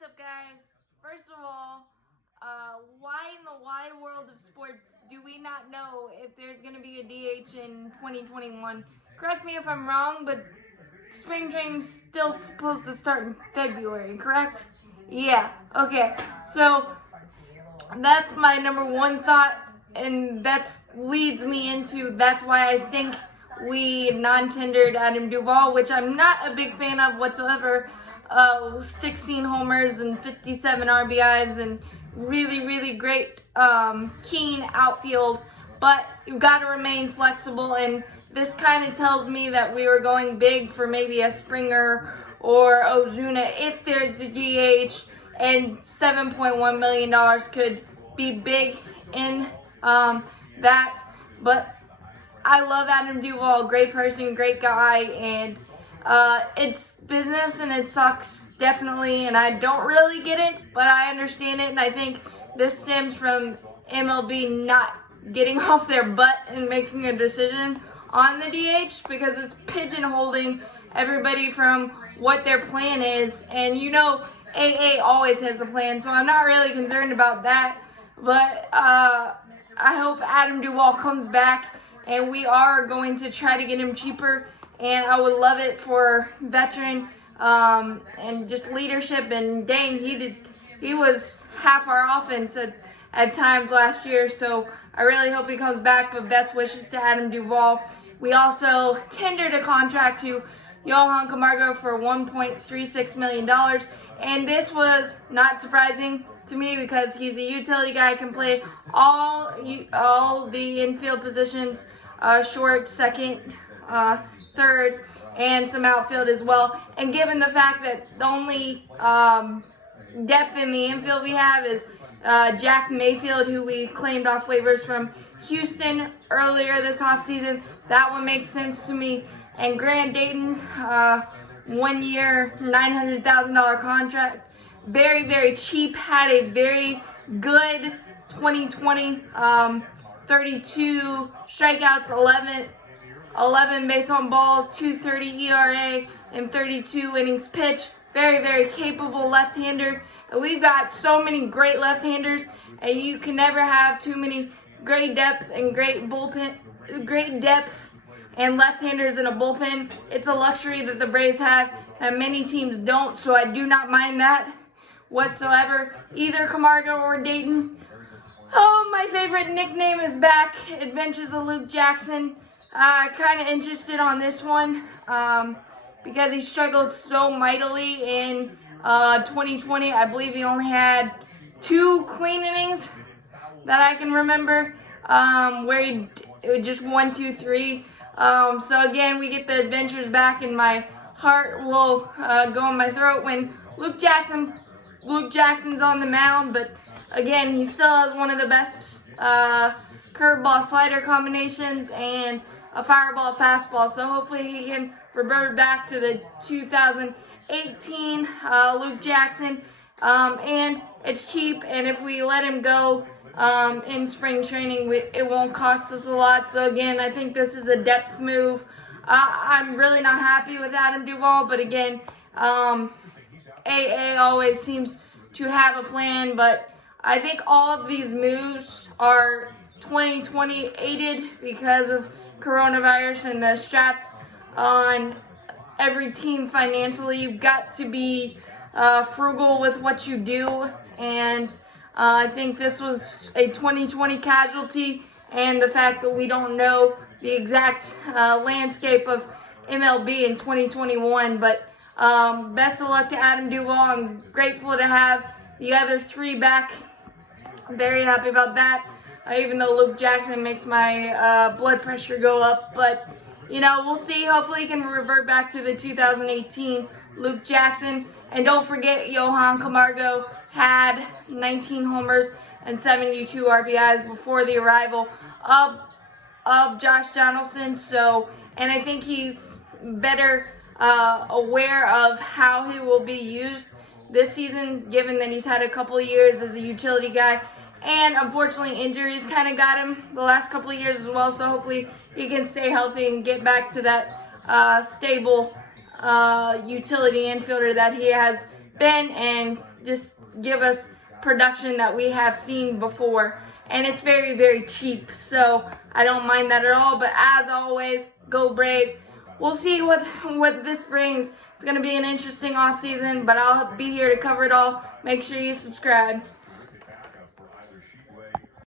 What's up, guys? First of all, why in the wide world of sports do we not know if there's going to be a DH in 2021? Correct me if I'm wrong, but spring training's still supposed to start in February, correct? Yeah, okay. So that's my number one thought, and that's leads me into that's why I think we non-tendered Adam Duvall, which I'm not a big fan of whatsoever. 16 homers and 57 RBIs and really great keen outfield, but you've got to remain flexible, and this kind of tells me that we were going big for maybe a Springer or Ozuna if there's the DH, and $7.1 million could be big in that. But I love Adam Duvall, great person, great guy, and it's business and it sucks, definitely, and I don't really get it, but I understand it, and I think this stems from MLB not getting off their butt and making a decision on the DH, because it's pigeonholing everybody from what their plan is, and AA always has a plan, so I'm not really concerned about that, but I hope Adam Duvall comes back, and we are going to try to get him cheaper, and I would love it for veteran and just leadership, and dang, he was half our offense at times last year, so I really hope he comes back, but best wishes to Adam Duvall. We also tendered a contract to Johan Camargo for $1.36 million, and this was not surprising to me because he's a utility guy, can play all the infield positions, short, second, third, and some outfield as well. And given the fact that the only depth in the infield we have is Jack Mayfield, who we claimed off waivers from Houston earlier this offseason, that one makes sense to me. And Grant Dayton, 1 year, $900,000 contract, very cheap, had a very good 2020, 32 strikeouts, 11 base on balls, 2.30 ERA, and 32 innings pitched. Very capable left-hander. And we've got so many great left-handers, and you can never have too many great depth and great depth and left-handers in a bullpen. It's a luxury that the Braves have that many teams don't, so I do not mind that whatsoever. Either Camargo or Dayton. Oh, my favorite nickname is back, Adventures of Luke Jackson. Kind of interested on this one because he struggled so mightily in 2020. I believe he only had 2 clean innings that I can remember, where he just 1, 2, 3. So again, we get the adventures back, and my heart will go in my throat when Luke Jackson's on the mound. But again, he still has one of the best curveball slider combinations and a fireball fastball, so hopefully he can revert back to the 2018 Luke Jackson, and it's cheap, and if we let him go in spring training, it won't cost us a lot. So again, I think this is a depth move. I'm really not happy with Adam Duvall, but again, AA always seems to have a plan, but I think all of these moves are 2020 aided because of coronavirus and the straps on every team financially. You've got to be frugal with what you do, and I think this was a 2020 casualty, and the fact that we don't know the exact landscape of MLB in 2021. But best of luck to Adam Duvall. I'm grateful to have the other 3 back. Very happy about that. Even though Luke Jackson makes my blood pressure go up. But, we'll see. Hopefully he can revert back to the 2018 Luke Jackson. And don't forget, Johan Camargo had 19 homers and 72 RBIs before the arrival of Josh Donaldson. And I think he's better aware of how he will be used this season, given that he's had a couple of years as a utility guy. And unfortunately, injuries kind of got him the last couple of years as well. So hopefully he can stay healthy and get back to that stable utility infielder that he has been, and just give us production that we have seen before. And it's very, very cheap, so I don't mind that at all. But as always, go Braves. We'll see what this brings. It's going to be an interesting offseason, but I'll be here to cover it all. Make sure you subscribe.